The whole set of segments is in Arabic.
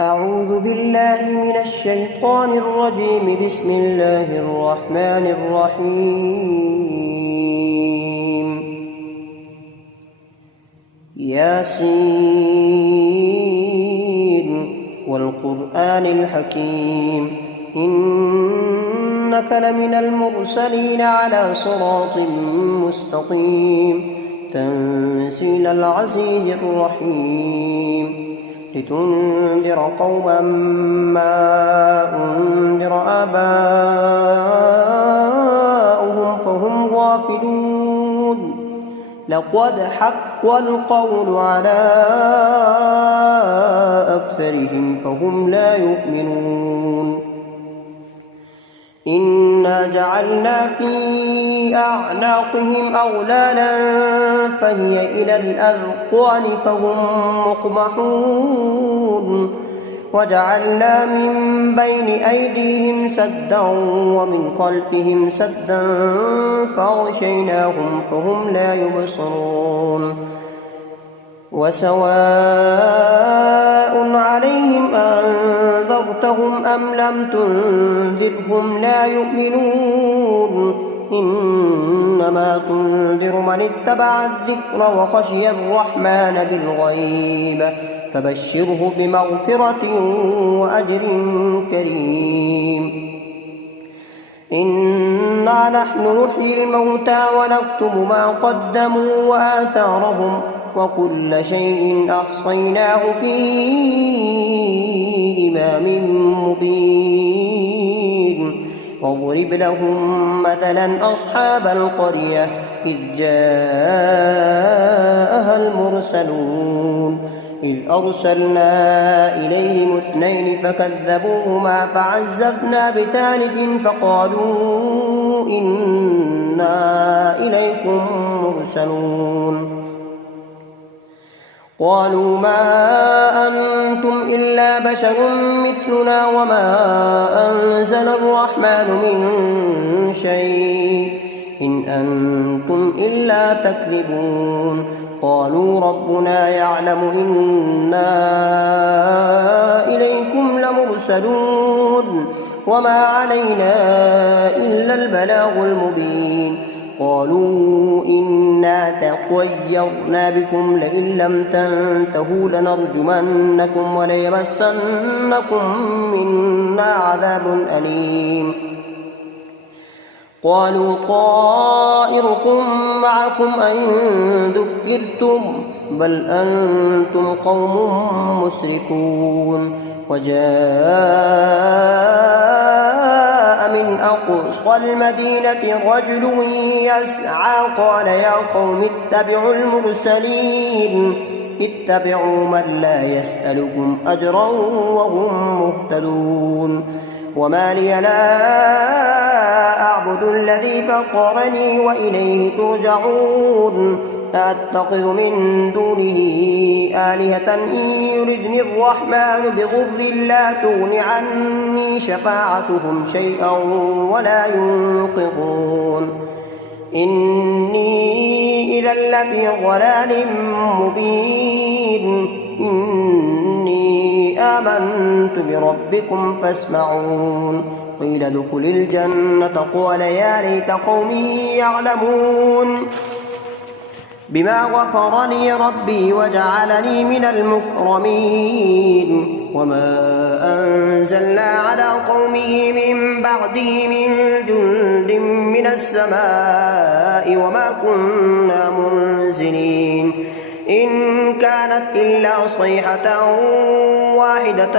أعوذ بالله من الشيطان الرجيم. بسم الله الرحمن الرحيم. ياسين والقرآن الحكيم إنك لمن المرسلين على صراط مستقيم تنزيل العزيز الرحيم لتنذر قوما ما أنذر آباؤهم فهم غافلون. لقد حق القول على أكثرهم فهم لا يؤمنون. إنا جعلنا في أعناقهم أغلالا فهي إلى الأذقان فهم مقمحون. وجعلنا من بين أيديهم سدا ومن خلفهم سدا فأغشيناهم فهم لا يبصرون. وسواء عليهم أنذرتهم أم لم تنذرهم لا يؤمنون. إنما تنذر من اتبع الذكر وخشي الرحمن بالغيب فبشره بمغفرة وأجر كريم. إنا نحن نحيي الموتى ونكتب ما قدموا وآثارهم وكل شيء أحصيناه في إمام مبين. واضرب لهم مثلا أصحاب القرية إذ جاءها المرسلون إذ أرسلنا إليهم 2 فكذبوهما فعززنا بثالث فقالوا إنا إليكم مرسلون. قالوا ما أنتم إلا بشر مثلنا وما أنزل الرحمن من شيء إن أنتم إلا تكذبون. قالوا ربنا يعلم إنا إليكم لمرسلون وما علينا إلا البلاغ المبين. قالوا إنا تطيرنا بكم لئن لم تنتهوا لنرجمنكم وليمسنكم منا عذاب أليم. قالوا طائركم معكم أئن ذكرتم بل أنتم قوم مسرفون. وجاء من أقصى المدينة رجل يسعى قال يا قوم اتبعوا المرسلين اتبعوا من لا يسألكم أجرا وهم مهتدون. وما لي لا أعبد الذي فطرني وإليه ترجعون. أتخذ من دونه آلهة إن يردني الرحمن بضر لا تغن عني شفاعتهم شيئا ولا ينقذون. إني إذا لفي ضلال مبين. إني آمنت بربكم فاسمعون. قيل ادخل الجنة قال يا ليت قومي يعلمون بما غفر لي ربي وجعلني من المكرمين. وما أنزلنا على قومه من بعده من جند من السماء وما كنا منزلين. إن كانت إلا صيحة واحدة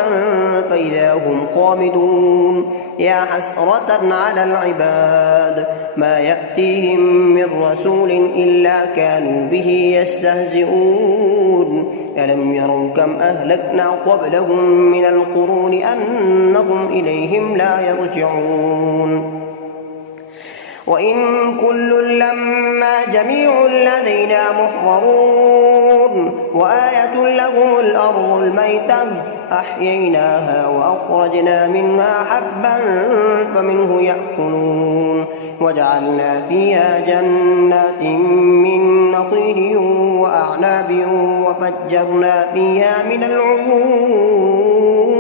فإذا هم خامدون. يا حسرة على العباد ما يأتيهم من رسول إلا كانوا به يستهزئون. ألم يروا كم أهلكنا قبلهم من القرون أنهم إليهم لا يرجعون. وإن كل لما جميع لدينا محضرون. وآية لهم الأرض الميتة أحييناها وأخرجنا منها حبا فمنه يأكلون. وجعلنا فيها جنات من نخيل وأعناب وفجرنا فيها من العيون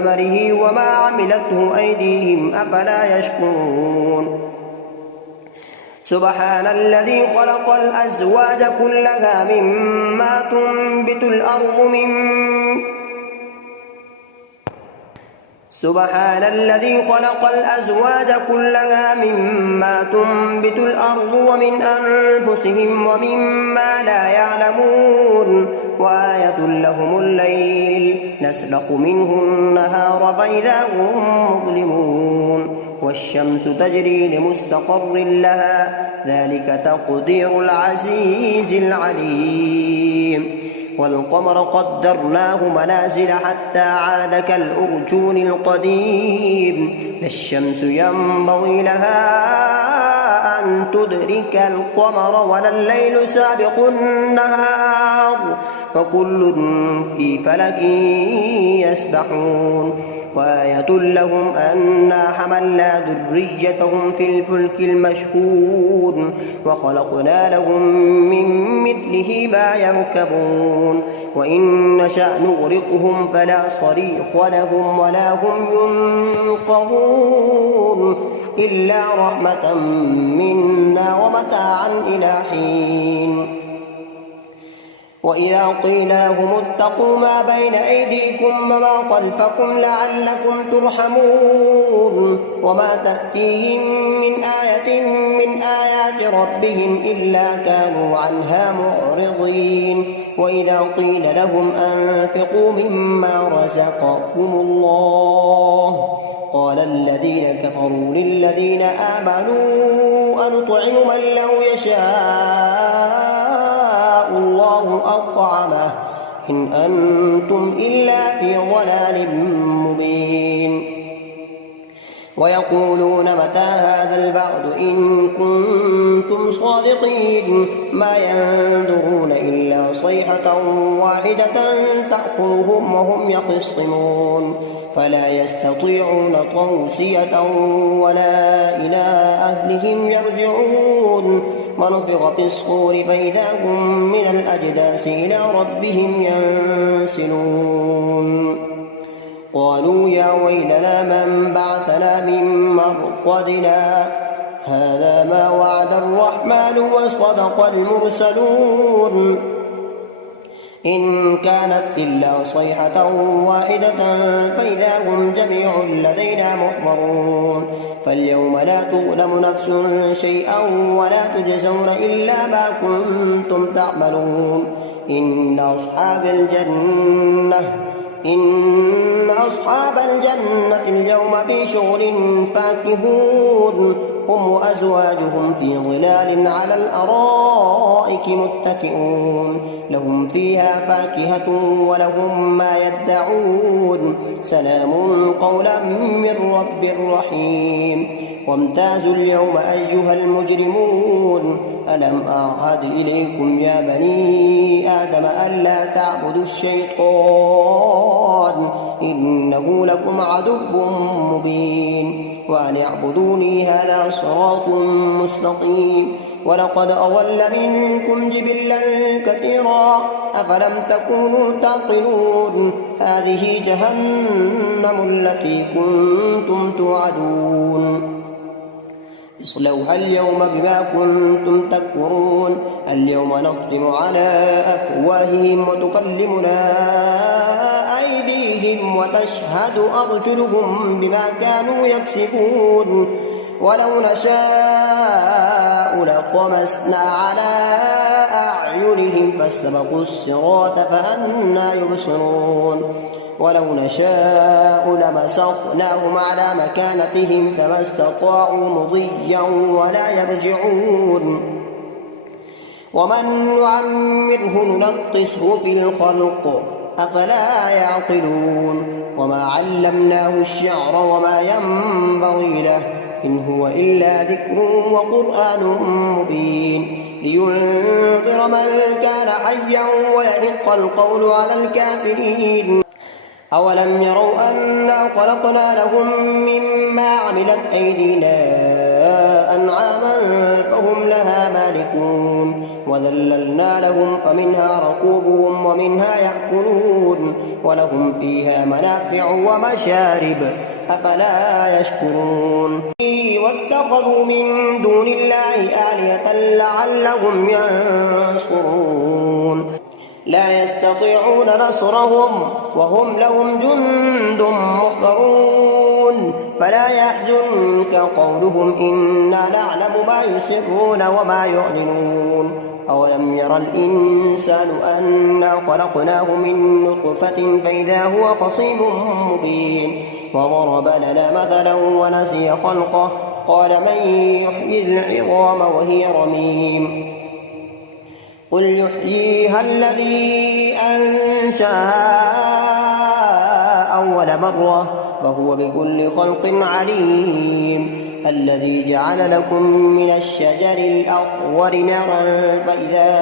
ثمره وما عملته أيديهم أفلا يشكرون سبحان الذي خلق الأزواج كلها مما تنبت الأرض ومن أنفسهم ومما لا يعلمون وآية لهم الليل نسلخ منه النهار فإذا هم مظلمون والشمس تجري لمستقر لها ذلك تقدير العزيز العليم والقمر قدرناه منازل حتى عاد كالأرجون القديم لا الشمس ينبغي لها أن تدرك القمر ولا الليل سابق النهار وكل في فلك يسبحون وآية لهم أنا حملنا ذريتهم في الفلك المشحون وخلقنا لهم من مثله ما يركبون وإن نشأ نغرقهم فلا صريخ لهم ولا هم ينقذون إلا رحمة منا ومتاعا إلى حين وإذا قيل لهم اتقوا ما بين أيديكم وما خلفكم لعلكم ترحمون وما تأتيهم من آية من آيات ربهم إلا كانوا عنها معرضين وإذا قيل لهم أنفقوا مما رزقكم الله قال الذين كفروا للذين آمنوا أنطعم من لو يشاء الله أطعمه إن أنتم إلا في ضلال مبين ويقولون متى هذا البعد إن كنتم صادقين ما ينظرون إلا صيحة واحدة تأخذهم وهم يخصمون فلا يستطيعون توصية ولا إلى أهلهم يرجعون ونفخ في الصور فإذا هم من الأجداث إلى ربهم ينسلون قالوا يا ويلنا من بعثنا من مرقدنا هذا ما وعد الرحمن وصدق المرسلون إن كانت إلا صيحة واحدة فإذا هم جميع لدينا محضرون فاليوم لا تظلم نفس شيئا ولا تجزون إلا ما كنتم تعملون إن أصحاب الجنة اليوم في شغل فاكهون هم وأزواجهم في ظلال على الأرائك متكئون لهم فيها فاكهة ولهم ما يدعون سلام قولا من رب رحيم وامتازوا اليوم أيها المجرمون ألم أعهد إليكم يا بني آدم ألا تعبدوا الشيطان إنه لكم عدو مبين وأن اعبدوني هذا صراط مستقيم ولقد أضل منكم جبلا كثيرا أفلم تكونوا تعقلون هذه جهنم التي كنتم توعدون اصلوها اليوم بما كنتم تكفرون اليوم نختم على أفواههم وتكلمنا أيديهم وتشهد أرجلهم بما كانوا يكسبون ولو نشاء لطمسنا على أعينهم فاستبقوا الصراط فأنى يبصرون ولو نشاء لمسخناهم على مكانتهم فما استطاعوا مضيا ولا يرجعون ومن نعمره ننقصه في الخلق أفلا يعقلون وما علمناه الشعر وما ينبغي له إن هو إلا ذكر وقرآن مبين لينذر من كان حيا ويحق القول على الكافرين أولم يروا أنا خلقنا لهم مما عملت أيدينا أنعاما فهم لها مالكون وذللنا لهم فمنها ركوبهم ومنها يأكلون ولهم فيها منافع ومشارب أفلا يشكرون واتخذوا من دون الله آلهة لعلهم ينصرون لا يستطيعون نصرهم وهم لهم جند محضرون فلا يحزنك قولهم إنا نعلم ما يسرون وما يعلنون أولم ير الإنسان أنا خلقناه من نطفة فإذا هو خصيم مبين وضرب لنا مثلا ونسي خلقه قال من يحيي العظام وهي رميم قل يحييها الذي أنشأها أول مرة وهو بكل خلق عليم الذي جعل لكم من الشجر الأخضر نارا فإذا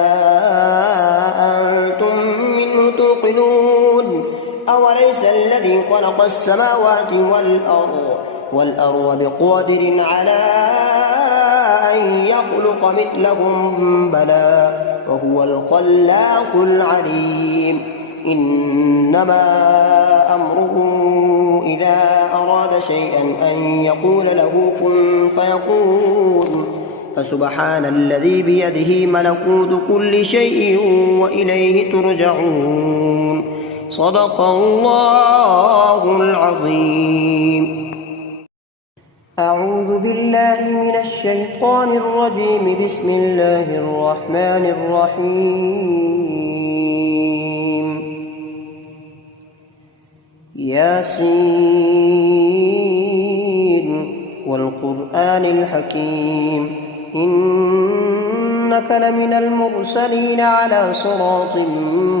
أنتم منه توقدون أوليس الذي خلق السماوات والأرض بقادر على أن يخلق مثلهم بلى وهو الخلاق العليم إنما أمره إذا أراد شيئا أن يقول له كن فيكون فسبحان الذي بيده ملكوت كل شيء وإليه ترجعون صدق الله العظيم. أعوذ بالله من الشيطان الرجيم بسم الله الرحمن الرحيم ياسين والقرآن الحكيم إنك لمن المرسلين على صراط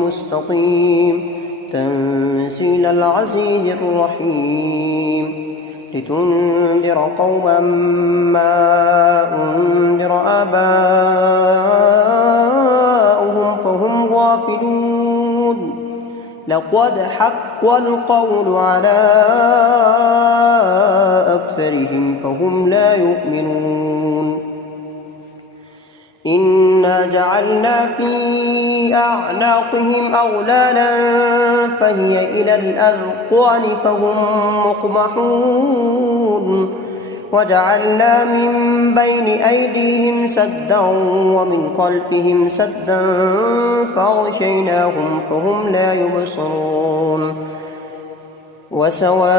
مستقيم تنزيل العزيز الرحيم لتنذر قوما ما أنذر آباؤهم فهم غافلون لقد حق القول على أكثرهم فهم لا يؤمنون إنا جعلنا في أعناقهم أغلالا فهي إلى الأذقان فهم مقمحون وجعلنا من بين أيديهم سدا ومن خلفهم سدا فغشيناهم فهم لا يبصرون وسواء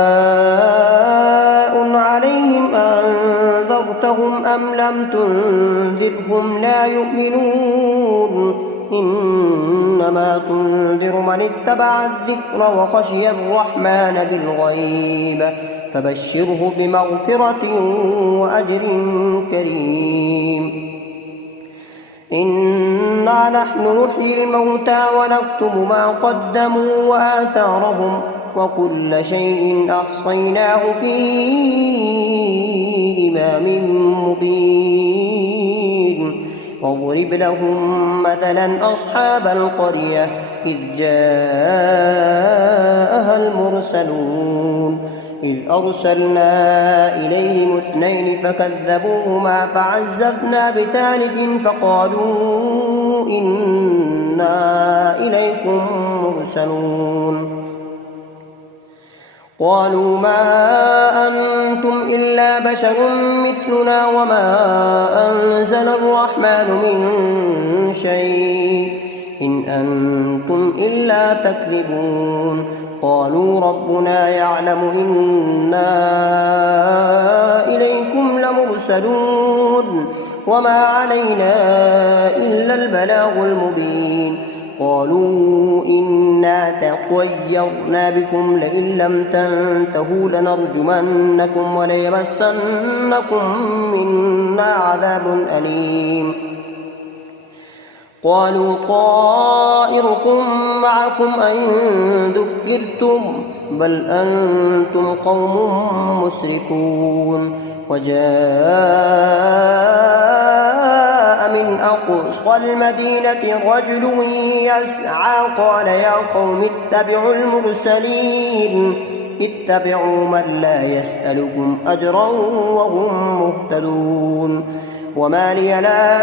عليهم أنذرتهم أم لم تنذرهم لا يؤمنون إنما تنذر من اتبع الذكر وخشي الرحمن بالغيب فبشره بمغفرة وأجر كريم إنا نحن نحيي الموتى ونكتب ما قدموا وآثارهم وكل شيء أحصيناه في إمام مبين واضرب لهم مثلا أصحاب القرية إذ جاءها المرسلون إذ أرسلنا إليهم 2 فكذبوهما فعززنا بثالث فقالوا إنا إليكم مرسلون قالوا ما أنتم إلا بشر مثلنا وما أنزل الرحمن من شيء إن أنتم إلا تكذبون قالوا ربنا يعلم إنا إليكم لمرسلون وما علينا إلا البلاغ المبين قالوا إنا تطيرنا بكم لئن لم تنتهوا لنرجمنكم وليمسنكم منا عذاب أليم قالوا طائركم معكم أئن ذكرتم بل أنتم قوم مسرفون وجاء من أقصى المدينة رجل يسعى قال يا قوم اتبعوا المرسلين اتبعوا من لا يسألكم أجرا وهم مهتدون وما لي لا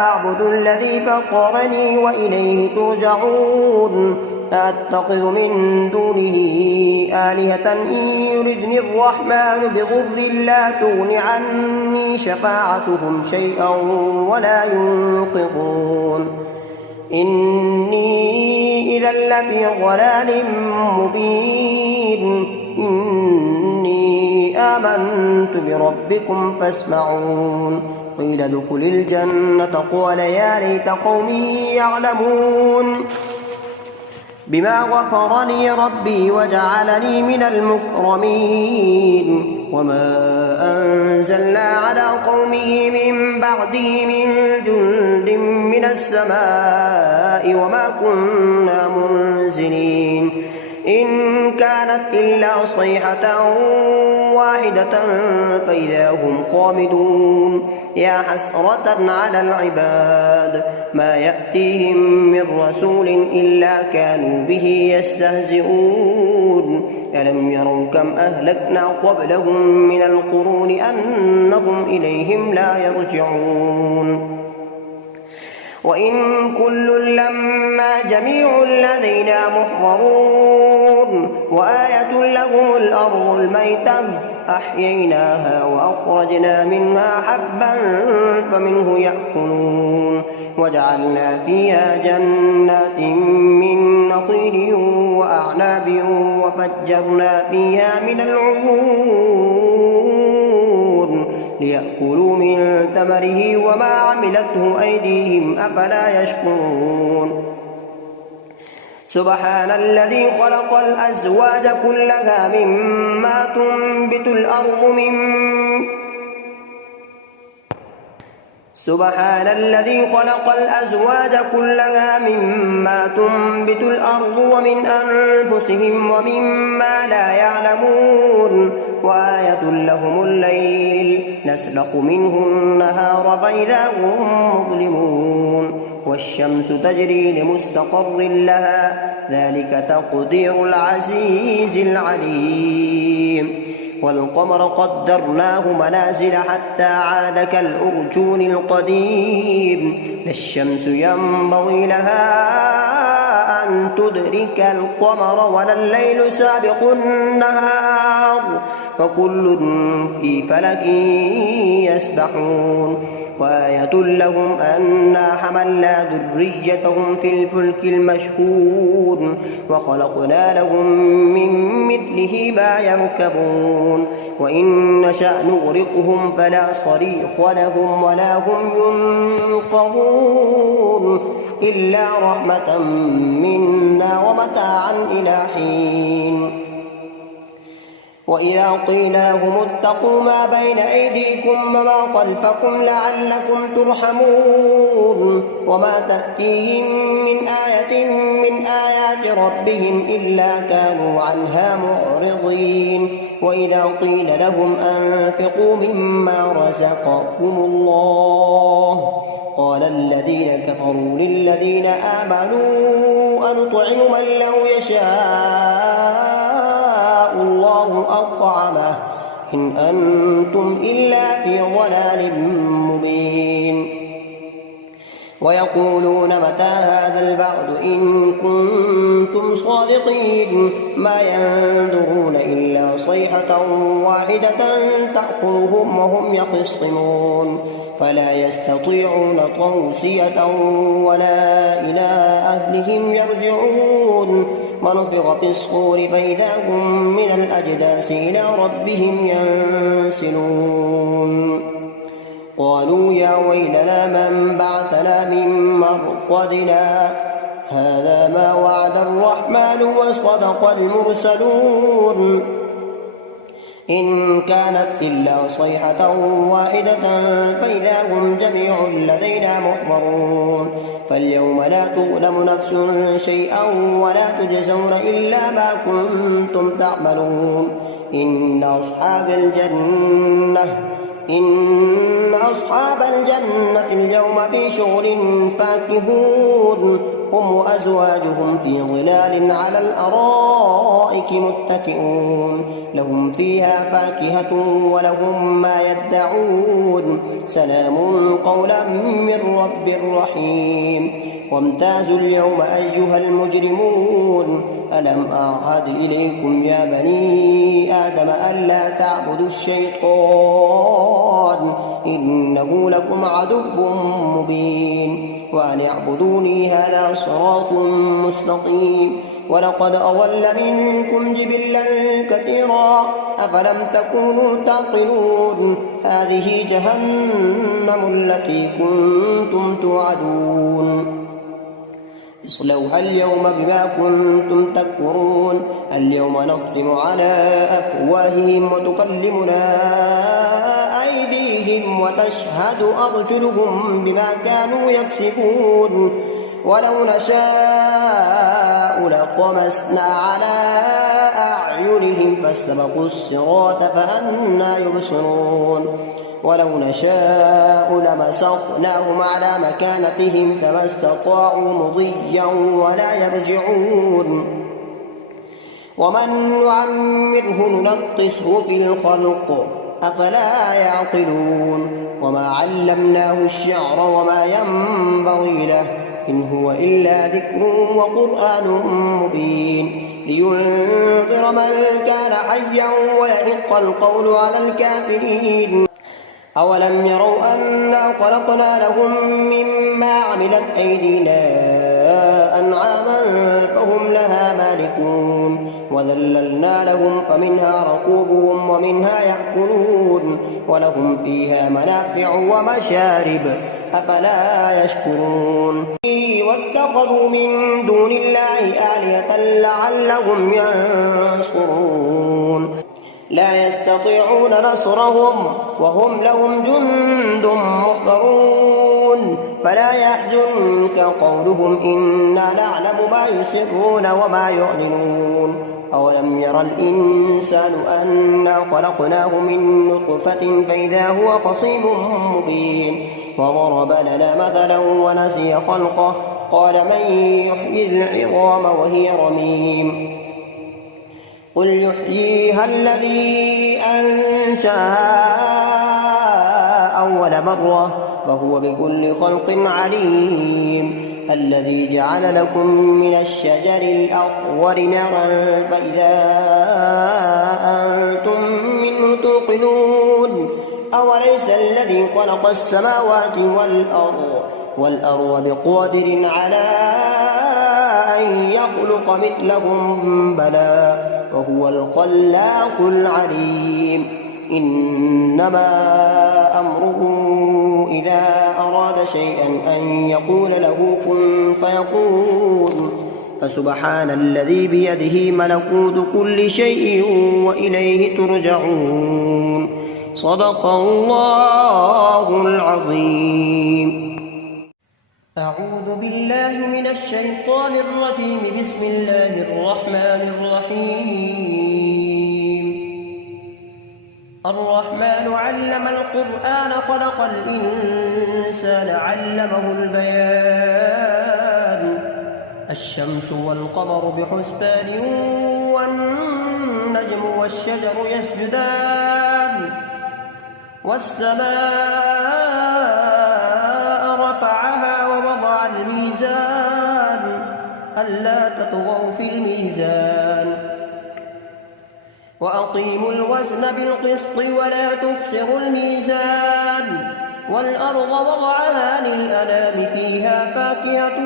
أعبد الذي فطرني وإليه ترجعون أأتخذ من دونه آلهة إن يردني الرحمن بضر لا تغن عني شفاعتهم شيئا ولا ينقذون إني إذا لفي ضلال مبين إني آمنت بربكم فاسمعون قيل ادخل الجنة قال يا ليت قومي يعلمون بما غفر لي ربي وجعلني من المكرمين وما أنزلنا على قومه من بعده من جند من السماء وما كنا منزلين إن كانت إلا صيحة واحدة فإذا هم خامدون يا حسرة على العباد ما يأتيهم من رسول إلا كانوا به يستهزئون ألم يروا كم أهلكنا قبلهم من القرون أنهم إليهم لا يرجعون وإن كل لما جميع لدينا محضرون وآية لهم الأرض الميتة أحييناها وأخرجنا منها حبا فمنه يأكلون وجعلنا فيها جنات من نخيل وأعناب وفجرنا فيها من العيون ليأكلوا من ثمره وما عملته أيديهم أفلا يشكرون سبحان الذي خلق الأزواج كلها مما تنبت الأرض سبحان الذي خلق الأزواج كلها مما تنبت الأرض ومن أنفسهم ومما لا يعلمون وآية لهم الليل نسلخ منه النهار فإذا هم مظلمون والشمس تجري لمستقر لها ذلك تقدير العزيز العليم والقمر قدرناه منازل حتى عاد كالأرجون القديم لا الشمس ينبغي لها أن تدرك القمر ولا الليل سابق النهار وكل في فلك يسبحون وآية لهم أنا حملنا ذريتهم في الفلك المشحون وخلقنا لهم من مثله ما يركبون وإن نشأ نغرقهم فلا صريخ لهم ولا هم ينقذون إلا رحمة منا ومتاعا إلى حين وإذا قيل لهم اتقوا ما بين أيديكم وما خلفكم لعلكم ترحمون وما تأتيهم من آية من آيات ربهم إلا كانوا عنها معرضين وإذا قيل لهم أنفقوا مما رزقكم الله قال الذين كفروا للذين آمنوا أنطعم من لو يشاء الله أطعمه إن أنتم إلا في ضلال مبين ويقولون متى هذا البعث إن كنتم صادقين ما ينظرون إلا صيحة واحدة تأخذهم وهم يخصمون فلا يستطيعون توصية ولا إلى أهلهم يرجعون ونفخ في الصور فإذا هم من الأجداث إلى ربهم ينسلون قالوا يا ويلنا من بعثنا من مرقدنا هذا ما وعد الرحمن وصدق المرسلون إن كانت إلا صيحة واحدة فإذا هم جميع لدينا محضرون فاليوم لا تظلم نفس شيئا ولا تجزون إلا ما كنتم تعملون إن أصحاب الجنة اليوم في شغل فاكهون هم وأزواجهم في ظلال على الأرائك متكئون لهم فيها فاكهة ولهم ما يدعون سلام قولا من رب رحيم وامتازوا اليوم أيها المجرمون ألم أعهد إليكم يا بني آدم ألا تعبدوا الشيطان إنه لكم عدو مبين وأن اعبدوني هذا صراط مستقيم ولقد أضل منكم جبلا كثيرا أفلم تكونوا تعقلون هذه جهنم التي كنتم توعدون اصلوها اليوم بما كنتم تكفرون اليوم نختم على أفواههم وتكلمنا أيديهم وتشهد أرجلهم بما كانوا يكسبون ولو نشاء لطمسنا على أعينهم فاستبقوا الصراط فأنى يبصرون ولو نشاء لمسخناهم على مكانتهم فما استطاعوا مضيا ولا يرجعون ومن نعمره ننقصه في الخلق أفلا يعقلون وما علمناه الشعر وما ينبغي له إن هو إلا ذكر وقرآن مبين لينذر من كان حيا ويحق القول على الكافرين أولم يروا أنا خلقنا لهم مما عملت أيدينا أنعاما فهم لها مالكون وذللنا لهم فمنها ركوبهم ومنها يأكلون ولهم فيها منافع ومشارب أفلا يشكرون واتخذوا من دون الله آلهة لعلهم ينصرون لا يستطيعون نصرهم وهم لهم جند محضرون فلا يحزنك قولهم إنا نعلم ما يسرون وما يعلنون أولم ير الإنسان أنا خلقناه من نطفة فإذا هو خصيم مبين وضرب لنا مثلا ونسي خلقه قال من يحيي العظام وهي رميم قل يحييها الذي أنشأها أول مرة وهو بكل خلق عليم الذي جعل لكم من الشجر الأخضر نارا فإذا أنتم منه توقدون أوليس الذي خلق السماوات والأرض بقادر على أن يخلق مثلهم بلى وهو الخلاق العليم إنما أمره إذا أراد شيئا أن يقول له كن فيكون فسبحان الذي بيده ملكوت كل شيء وإليه ترجعون صدق الله العظيم. أعوذ بالله من الشيطان الرجيم بسم الله الرحمن الرحيم الرحمن علم القرآن خلق الإنسان علمه البيان الشمس والقمر بحسبان والنجم والشجر يسجدان والسماء رفعها ووضع الميزان ألا تطغوا في الميزان وأقيموا الوزن بالقسط ولا تخسروا الميزان والأرض وضعها للأنام فيها فاكهة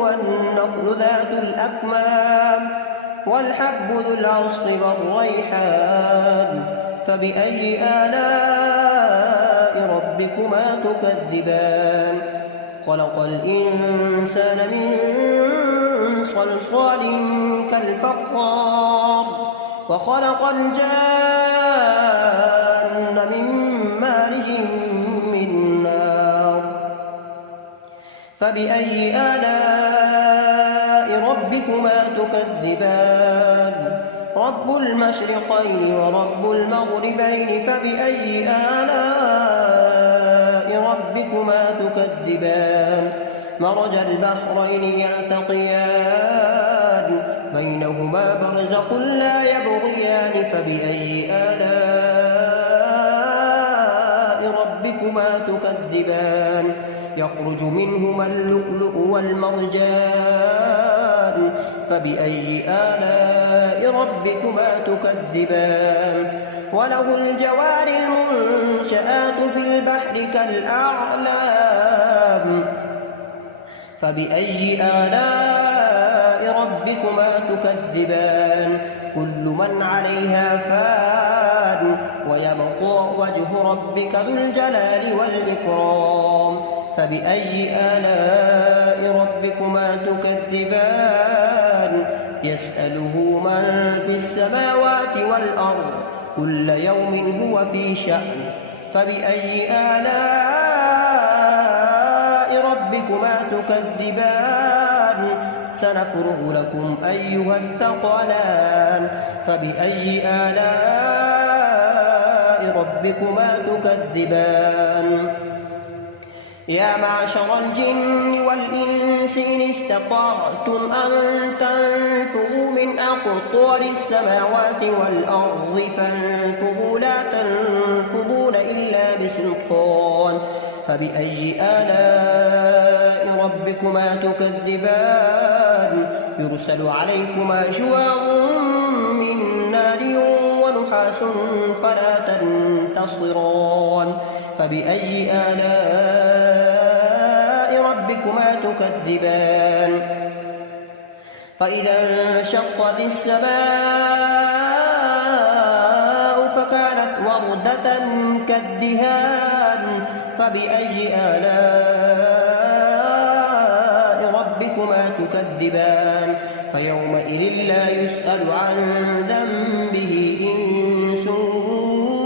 والنخل ذات الأكمام والحب ذو العصف والريحان فبأي آلاء ربكما تكذبان خلق الإنسان من صلصال كالفخار وخلق الجان من مارج من نار فبأي آلاء ربكما تكذبان رب المشرقين ورب المغربين فبأي آلاء ربكما تكذبان مرج البحرين يلتقيان بينهما برزخ لا يبغيان فبأي آلاء ربكما تكذبان يخرج منهما اللؤلؤ والمرجان فبأي آلاء ربكما تكذبان وله الجوار المنشآت في البحر كالأعلام فبأي آلاء ربكما تكذبان كل من عليها فان ويبقى وجه ربك ذو الجلال والإكرام فبأي آلاء ربكما تكذبان يسأله من في السماوات والأرض كل يوم هو في شأن فبأي آلاء ربكما تكذبان سنفرغ لكم أيها الثقلان فبأي آلاء ربكما تكذبان يا معشر الجن والإنس إن استطعتم أن تنفذوا من أقطار السماوات والأرض فانفذوا لا تنفذون إلا بسلطان فبأي آلاء ربكما تكذبان يرسل عليكما شواظ من نار ونحاس فلا تنتصران فبأي آلاء ربكما تكذبان فإذا انشقت السماء فكانت وردة كالدهان فبأي آلاء ربكما تكذبان فيومئذ لا يسأل عن ذنبه إنس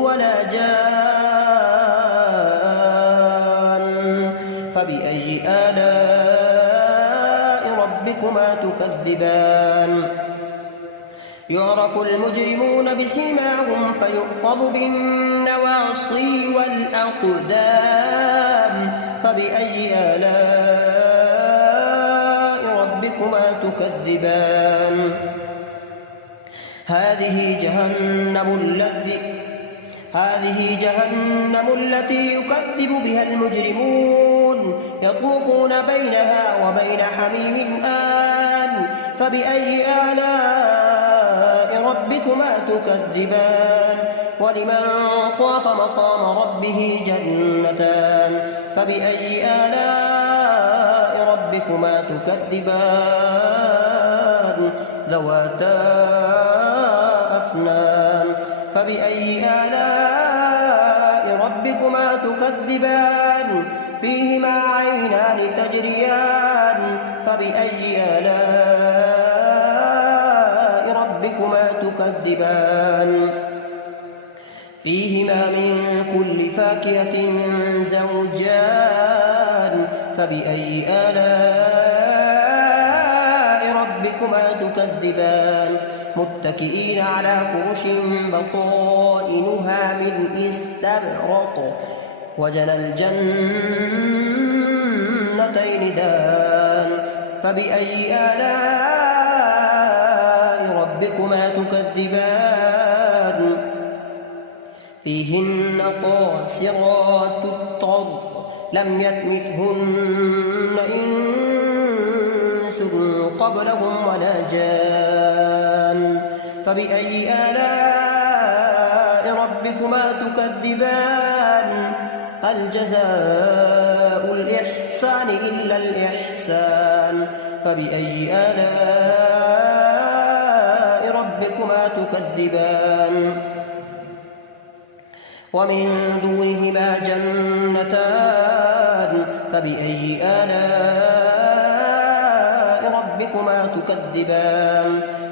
ولا جان فبأي آلاء ربكما تكذبان يعرف المجرمون بسيماهم فيؤخذ بالنواصي والأقدام فبأي آلاء ربكما تكذبان هذه جهنم التي يكذب بها المجرمون يطوفون بينها وبين حميم آن فبأي آلاء ربكما تكذبان ولمن خاف مقام ربه جنتان فبأي آلاء ربكما تكذبان ذواتا أفنان فبأي آلاء ربكما تكذبان فيهما عينان تجريان فبأي آلاء ربكما تكذبان فيهما من كل فاكهة زوجان فبأي آلاء ربكما تكذبان متكئين على فرش بطائنها من استبرق وجنى الجنتين دان فبأي آلاء ربكما تكذبان فيهن قاصرات الطرف لم يطمثهن إنس قبلهم ولا جان فبأي آلاء ربكما تكذبان هل جزاء الإحسان إلا الإحسان فبأي آلاء ربكما تكذبان ومن دونهما جنتان فبأي آلاء ربكما تكذبان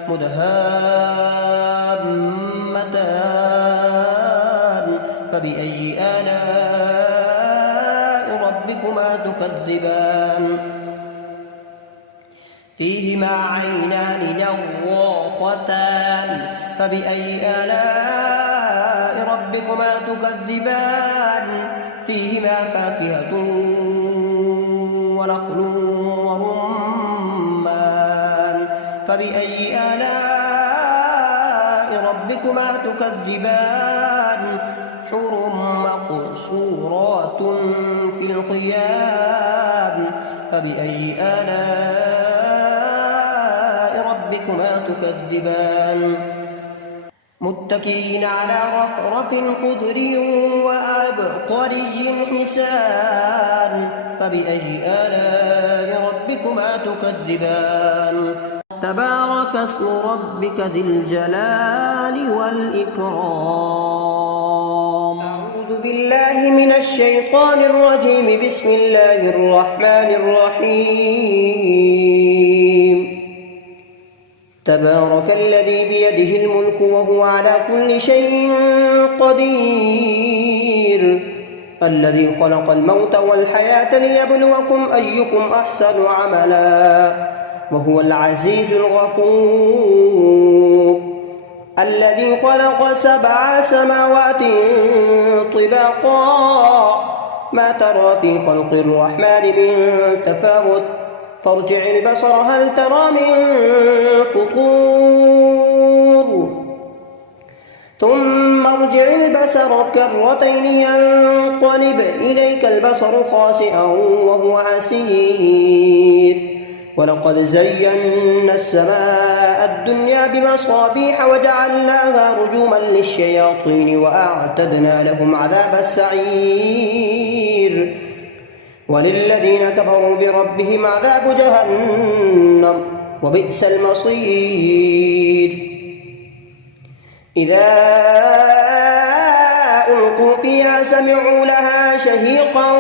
مدهامتان فبأي آلاء ربكما تكذبان فيهما عينان نضاختان فبأي آلاء ربكما تكذبان فيهما فاكهة ونخل ورمان فبأي آلاء ربكما تكذبان حُرٌ مَّقْصُورَاتٌ فِي الْخِيَامِ فَبِأَيِّ آلَاءِ رَبِّكُمَا تُكَذِّبَانِ مُتَّكِئِينَ عَلَىٰ رَفْرَفٍ خُضْرٍ وَعَبْقَرِيٍّ حِسَانٍ فَبِأَيِّ آلَاءِ رَبِّكُمَا تُكَذِّبَانِ تبارك اسم ربك ذي الجلال والإكرام أعوذ بالله من الشيطان الرجيم بسم الله الرحمن الرحيم تبارك الذي بيده الملك وهو على كل شيء قدير الذي خلق الموت والحياة ليبلوكم أيكم أحسن عملا وهو العزيز الغفور الذي خلق 7 سماوات طباقا ما ترى في خلق الرحمن من تفاوت فارجع البصر هل ترى من فطور ثم ارجع البصر كرتين ينقلب إليك البصر خاسئا وهو حسير ولقد زينا السماء الدنيا بمصابيح وجعلناها رجوما للشياطين وأعتدنا لهم عذاب السعير وللذين كفروا بربهم عذاب جهنم وبئس المصير إذا ألقوا فيها سمعوا لها شهيقا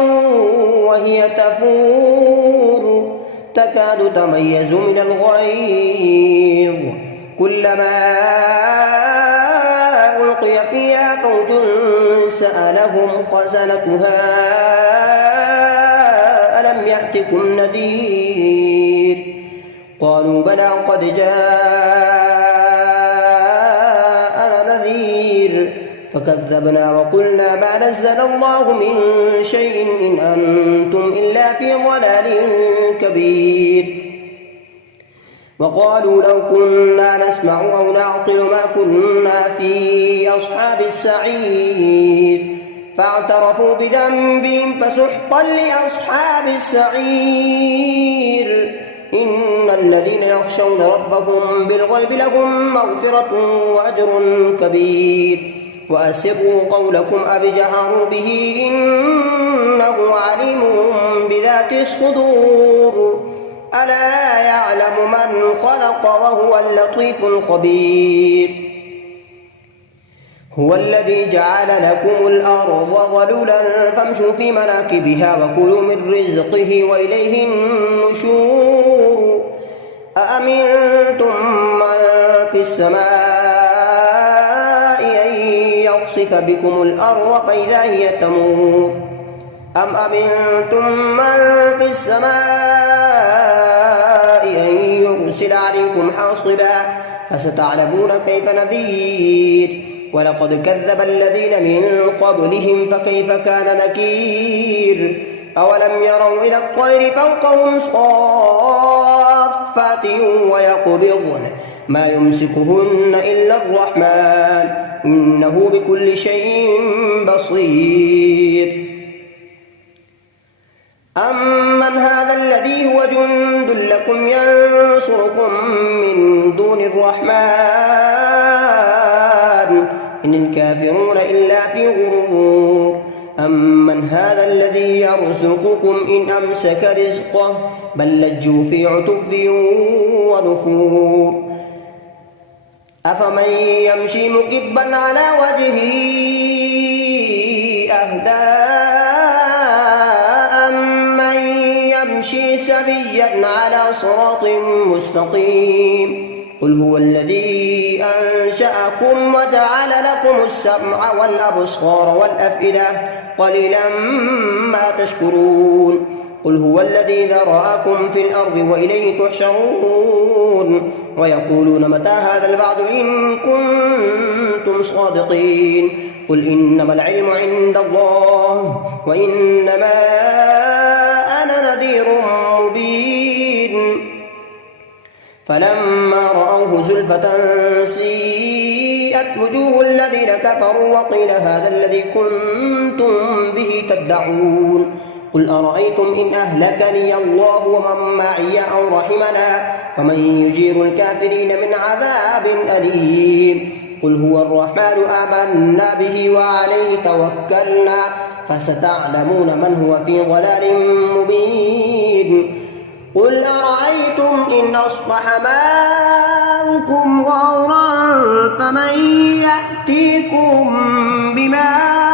وهي تفور تكاد تميز من الغيظ كلما ألقي فيها فوج سألهم خزنتها ألم يأتكم نذير قالوا بلى قد جاءنا نذير فكذبنا وقلنا ما نزل الله من شيء إن أنتم إلا في ضلال كبير وقالوا لو كنا نسمع أو نعقل ما كنا في أصحاب السعير فاعترفوا بذنبهم فسحقا لأصحاب السعير إن الذين يخشون ربهم بالغيب لهم مغفرة وأجر كبير وأسروا قولكم أو اجهروا به إنه عليم بذات الصدور ألا يعلم من خلق وهو اللطيف الخبير هو الذي جعل لكم الأرض ظلولا فامشوا في مناكبها وكلوا من رزقه وإليه النشور أأمنتم من في السماء أن يخسف بكم الأرض فإذا هي تمور أم أمنتم من في السماء أن يرسل عليكم حاصبا فستعلمون كيف نذير ولقد كذب الذين من قبلهم فكيف كان نكير أولم يروا إلى الطير فوقهم صافات ويقبضن ما يمسكهن إلا الرحمن إنه بكل شيء بصير أمن هذا الذي هو جند لكم ينصركم من دون الرحمن إن الكافرون إلا في غرور أمن هذا الذي يرزقكم إن أمسك رزقه بل لجوا في عتو ونفور أفمن يمشي مكبا على وجهه أهدى أمن يمشي سويا على صراط مستقيم قل هو الذي أنشأكم وجعل لكم السمع والأبصار والأفئدة قليلا ما تشكرون قل هو الذي ذرأكم في الأرض وإليه تحشرون ويقولون متى هذا الوعد إن كنتم صادقين قل إنما العلم عند الله وإنما أنا نذير مبين فلما رأوه زلفة سيئة سيئت وجوه الذين كفروا وقيل هذا الذي كنتم به تدعون قل أرأيتم إن أهلكني الله ومن معي أو رحمنا فمن يجير الكافرين من عذاب أليم قل هو الرحمن آمنا به وعليه توكلنا فستعلمون من هو في ضلال مبين قل أرأيتم إن أصبح ماؤكم غورا فمن يأتيكم بماء